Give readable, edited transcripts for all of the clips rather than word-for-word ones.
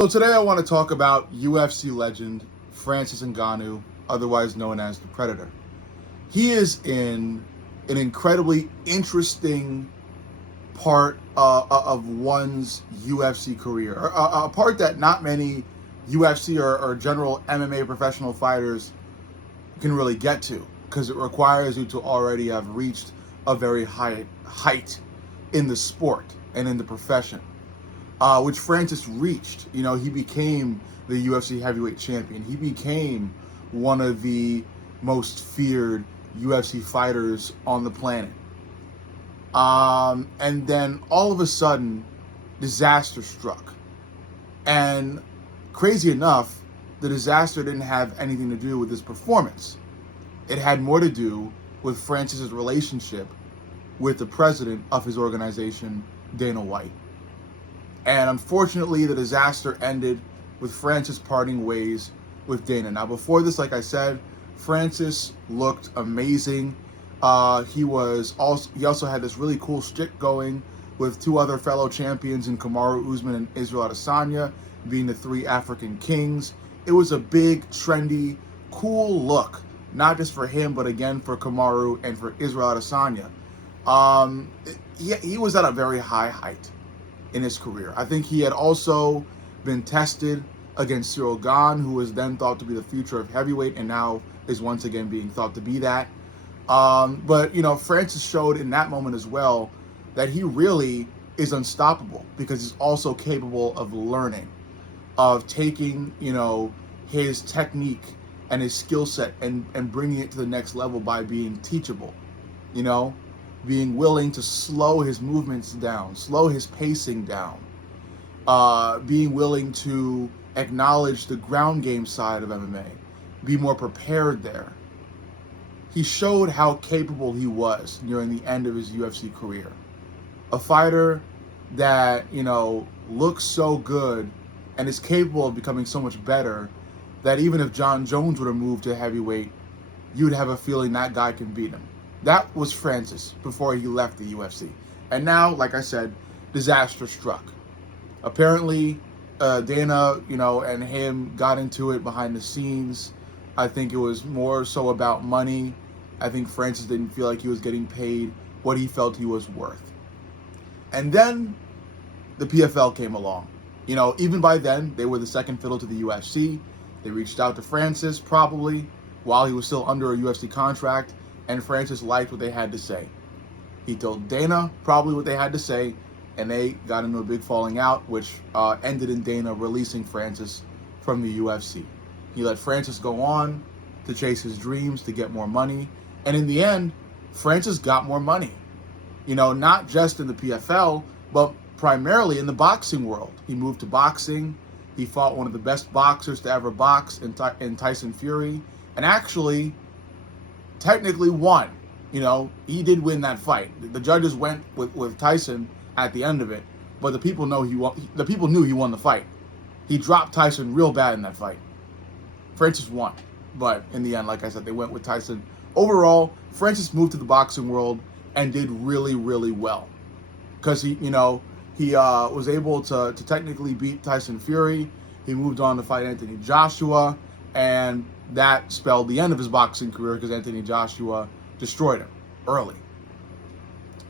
So today I want to talk about UFC legend Francis Ngannou, otherwise known as the Predator. He is in an incredibly interesting part of one's UFC career, a part that not many UFC or general MMA professional fighters can really get to, because it requires you to already have reached a very high height in the sport and in the profession. Which Francis reached. You know, he became the UFC heavyweight champion. He became one of the most feared UFC fighters on the planet. And then all of a sudden, disaster struck. And crazy enough, the disaster didn't have anything to do with his performance. It had more to do with Francis's relationship with the president of his organization, Dana White. And unfortunately, the disaster ended with Francis parting ways with Dana. Now, before this, like I said, Francis looked amazing. He also had this really cool stick going with two other fellow champions in Kamaru Usman and Israel Adesanya, being the three African kings. It was a big, trendy, cool look, not just for him, but again for Kamaru and for Israel Adesanya. He was at a very high height in his career. I think he had also been tested against Cyril Gane, who was then thought to be the future of heavyweight and now is once again being thought to be that. But, you know, Francis showed in that moment as well that he really is unstoppable, because he's also capable of learning, of taking, you know, his technique and his skill set and bringing it to the next level by being teachable, you know, being willing to slow his movements down, slow his pacing down, being willing to acknowledge the ground game side of MMA, be more prepared there. He showed how capable he was nearing the end of his UFC career. A fighter that, you know, looks so good and is capable of becoming so much better that even if John Jones would have moved to heavyweight, you'd have a feeling that guy can beat him. That was Francis before he left the UFC. And now, like I said, disaster struck. Apparently, Dana, you know, and him got into it behind the scenes. I think it was more so about money. I think Francis didn't feel like he was getting paid what he felt he was worth. And then the PFL came along. You know, even by then, they were the second fiddle to the UFC. They reached out to Francis probably while he was still under a UFC contract, and Francis liked what they had to say. He told Dana probably what they had to say, and they got into a big falling out, which ended in Dana releasing Francis from the UFC. He let Francis go on to chase his dreams, to get more money, and in the end, Francis got more money. You know, not just in the PFL, but primarily in the boxing world. He moved to boxing. He fought one of the best boxers to ever box in Tyson Fury, and actually technically won. You know, he did win that fight. The judges went with Tyson at the end of it, but the people know he won. The people knew he won the fight. He dropped Tyson real bad in that fight. Francis won, but in the end, like I said, they went with Tyson. Overall, Francis moved to the boxing world and did really, really well, because he was able to technically beat Tyson Fury. He moved on to fight Anthony Joshua, and that spelled the end of his boxing career, because Anthony Joshua destroyed him early.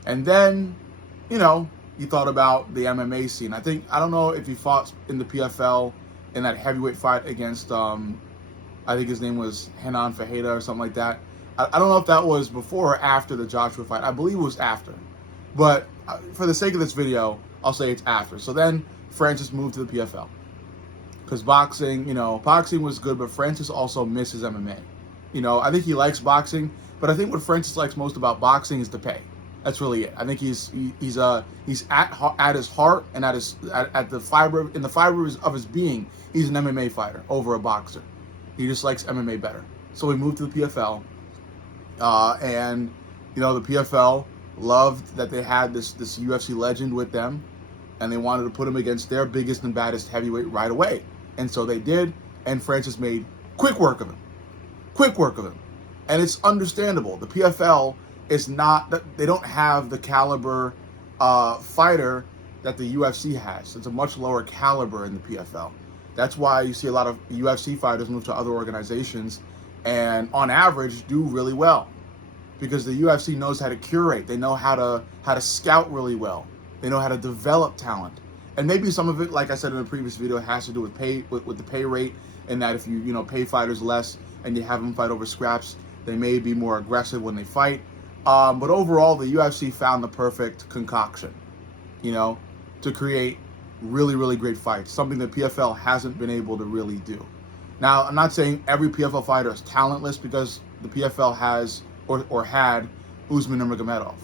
And then, you know, he thought about the MMA scene. I don't know if he fought in the PFL in that heavyweight fight against, I think his name was Renan Fajeda or something like that. I don't know if that was before or after the Joshua fight. I believe it was after. But for the sake of this video, I'll say it's after. So then Francis moved to the PFL. Because boxing was good, but Francis also misses MMA. You know, I think he likes boxing, but I think what Francis likes most about boxing is the pay. That's really it. I think he's at his heart and at the fiber of his being, he's an MMA fighter over a boxer. He just likes MMA better. So we moved to the PFL, and you know, the PFL loved that they had this UFC legend with them, and they wanted to put him against their biggest and baddest heavyweight right away. And so they did, and Francis made quick work of him. And it's understandable. The PFL is not, they don't have the caliber fighter that the UFC has. It's a much lower caliber in the PFL. That's why you see a lot of UFC fighters move to other organizations and on average do really well, because the UFC knows how to curate. They know how to scout really well. They know how to develop talent. And maybe some of it, like I said in the previous video, has to do with with the pay rate, and that if you pay fighters less and you have them fight over scraps, they may be more aggressive when they fight. But overall, the UFC found the perfect concoction, to create really, really great fights, something that PFL hasn't been able to really do. Now, I'm not saying every PFL fighter is talentless, because the PFL has or had Usman Nurmagomedov.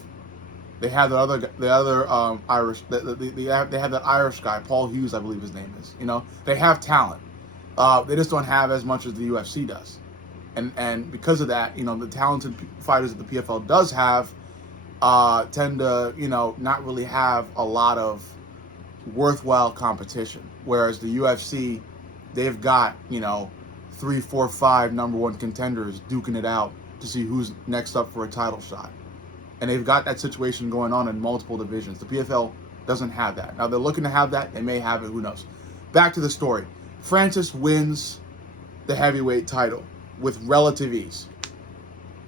They had the other Irish. They have that Irish guy, Paul Hughes, I believe his name is. They have talent. They just don't have as much as the UFC does. And because of that, the talented fighters that the PFL does have tend to, not really have a lot of worthwhile competition. Whereas the UFC, they've got, 3, 4, 5 number one contenders duking it out to see who's next up for a title shot. And they've got that situation going on in multiple divisions. The PFL doesn't have that. Now, they're looking to have that. They may have it. Who knows? Back to the story. Francis wins the heavyweight title with relative ease.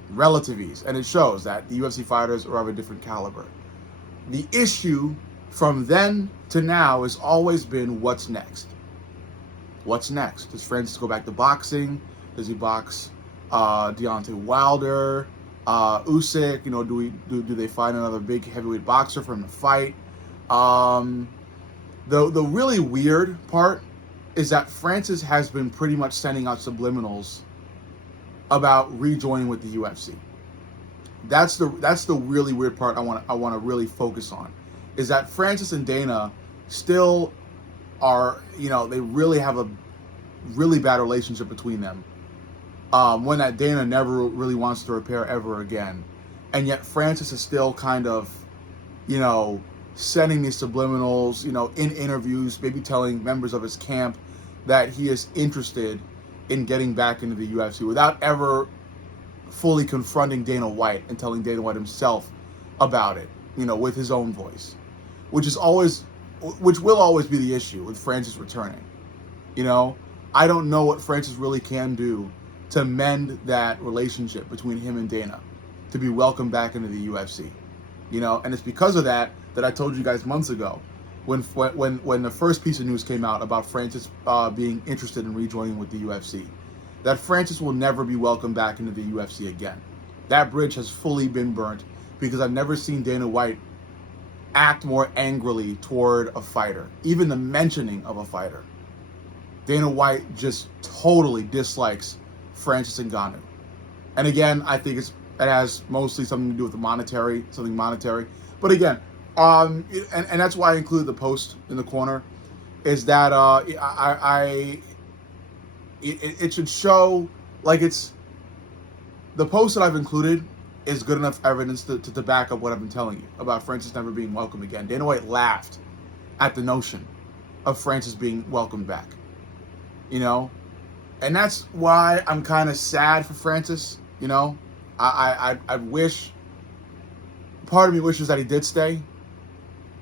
Relative ease. And it shows that the UFC fighters are of a different caliber. The issue from then to now has always been, what's next? What's next? Does Francis go back to boxing? Does he box Deontay Wilder? Usyk, do they find another big heavyweight boxer for him to fight? The really weird part is that Francis has been pretty much sending out subliminals about rejoining with the UFC. That's the really weird part I want to really focus on, is that Francis and Dana still are, they really have a really bad relationship between them. One that Dana never really wants to repair ever again. And yet Francis is still kind of, sending these subliminals, in interviews, maybe telling members of his camp that he is interested in getting back into the UFC without ever fully confronting Dana White and telling Dana White himself about it, with his own voice, which will always be the issue with Francis returning. I don't know what Francis really can do to mend that relationship between him and Dana, to be welcomed back into the UFC, and it's because of that I told you guys months ago, when the first piece of news came out about Francis being interested in rejoining with the UFC, that Francis will never be welcomed back into the UFC again. That bridge has fully been burnt, because I've never seen Dana White act more angrily toward a fighter, even the mentioning of a fighter. Dana White just totally dislikes Francis Ngannou. And again, I think it has mostly something to do with something monetary. But again, and that's why I included the post in the corner, is that it should show, like, it's the post that I've included is good enough evidence to back up what I've been telling you about Francis never being welcome again. Dana White laughed at the notion of Francis being welcomed back, and that's why I'm kind of sad for Francis. I wish, part of me wishes that he did stay,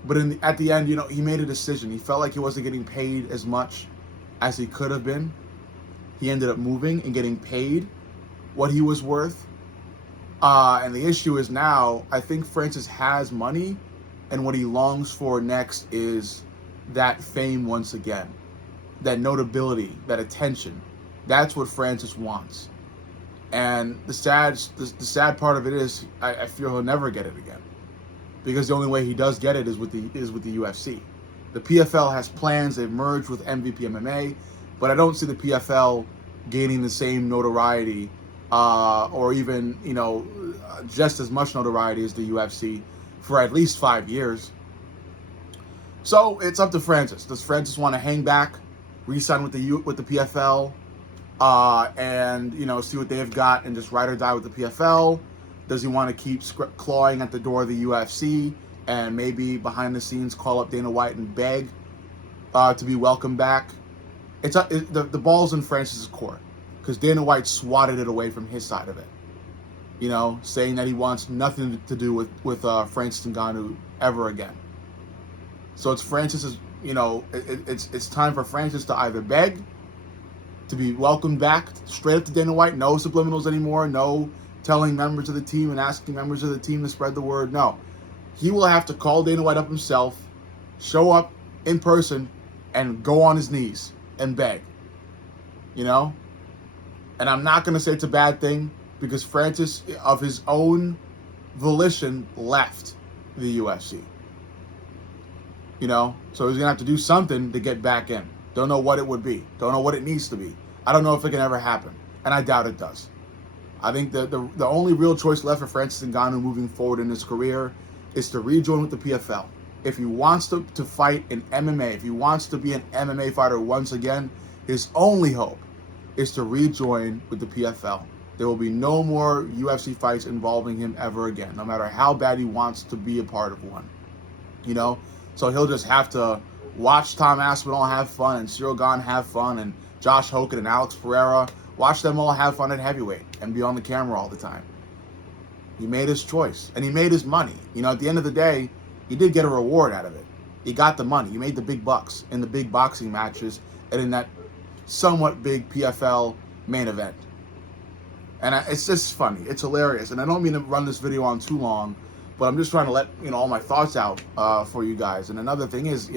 but at the end, he made a decision. He felt like he wasn't getting paid as much as he could have been. He ended up moving and getting paid what he was worth. And the issue is now, I think Francis has money, and what he longs for next is that fame once again, that notability, that attention. That's what Francis wants. And the sad part of it is, I feel he'll never get it again, because the only way he does get it is with the UFC. The PFL has plans. They've merged with MVP MMA, but I don't see the PFL gaining the same notoriety, or even just as much notoriety as the UFC for at least 5 years. So it's up to Francis. Does Francis want to hang back, re-sign with the PFL, and see what they've got and just ride or die with the PFL? Does he want to keep clawing at the door of the UFC and maybe behind the scenes call up Dana White and beg to be welcomed back? The ball's in Francis's court, because Dana White swatted it away from his side of it. Saying that he wants nothing to do with Francis Ngannou ever again. So it's Francis's, it's time for Francis to either beg to be welcomed back straight up to Dana White, no subliminals anymore, no telling members of the team and asking members of the team to spread the word. No, he will have to call Dana White up himself, show up in person, and go on his knees and beg. And I'm not going to say it's a bad thing, because Francis, of his own volition, left the UFC. So he's going to have to do something to get back in. Don't know what it would be. Don't know what it needs to be. I don't know if it can ever happen. And I doubt it does. I think the only real choice left for Francis Ngannou moving forward in his career is to rejoin with the PFL. If he wants to fight in MMA, if he wants to be an MMA fighter once again, his only hope is to rejoin with the PFL. There will be no more UFC fights involving him ever again, no matter how bad he wants to be a part of one. So he'll just have to watch Tom Aspinall have fun, and Cyril Gane have fun, and Josh Hogan and Alex Pereira, watch them all have fun at heavyweight and be on the camera all the time. He made his choice, and he made his money. At the end of the day, he did get a reward out of it. He got the money. He made the big bucks in the big boxing matches and in that somewhat big PFL main event. And it's just funny. It's hilarious. And I don't mean to run this video on too long, but I'm just trying to let all my thoughts out for you guys. And another thing is,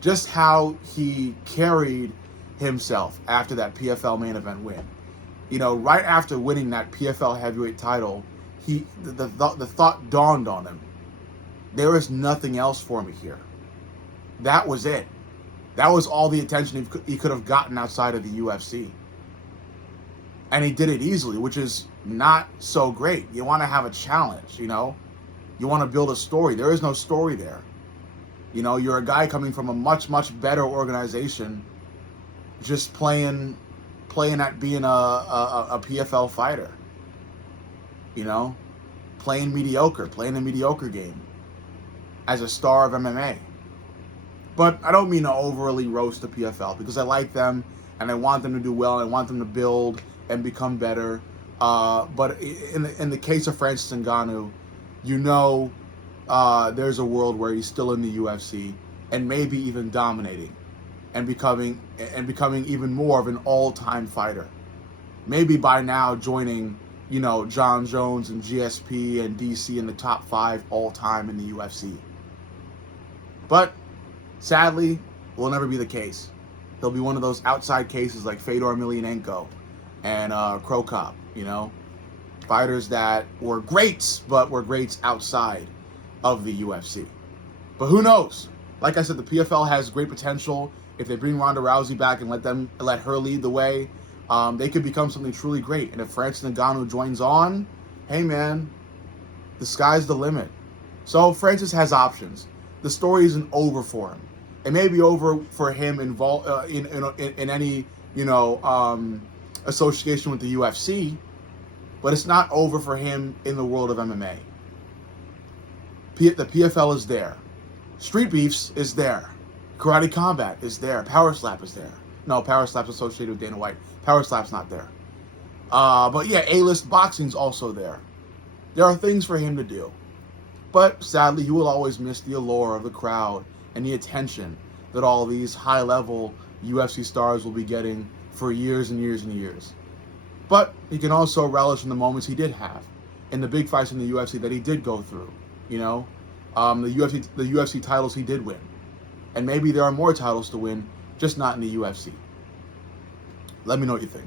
just how he carried himself after that PFL main event win. Right after winning that PFL heavyweight title, the thought dawned on him: there is nothing else for me here. That was it. That was all the attention he could have gotten outside of the UFC. And he did it easily, which is not so great. You want to have a challenge, You want to build a story. There is no story there. You're a guy coming from a much, much better organization, just playing at being a PFL fighter. Playing a mediocre game as a star of MMA. But I don't mean to overly roast the PFL, because I like them and I want them to do well. I want them to build and become better. But in the case of Francis Ngannou, there's a world where he's still in the UFC and maybe even dominating and becoming even more of an all-time fighter. Maybe by now joining, John Jones and GSP and DC in the top 5 all-time in the UFC. But sadly, will never be the case. He'll be one of those outside cases like Fedor Emelianenko and Crow Cop, fighters that were greats, but were greats outside of the UFC. But who knows? Like I said, the PFL has great potential. If they bring Ronda Rousey back and let her lead the way, they could become something truly great. And if Francis Ngannou joins on, hey man, the sky's the limit. So Francis has options. The story isn't over for him. It may be over for him involved in any association with the UFC, but it's not over for him in the world of MMA. The PFL is there. Street Beefs is there. Karate Combat is there. Power Slap is there. No, Power Slap's associated with Dana White. Power Slap's not there. But yeah, A-list boxing's also there. There are things for him to do. But sadly, he will always miss the allure of the crowd and the attention that all these high-level UFC stars will be getting for years and years and years. But he can also relish in the moments he did have, in the big fights in the UFC that he did go through. The UFC titles he did win. And maybe there are more titles to win, just not in the UFC. Let me know what you think.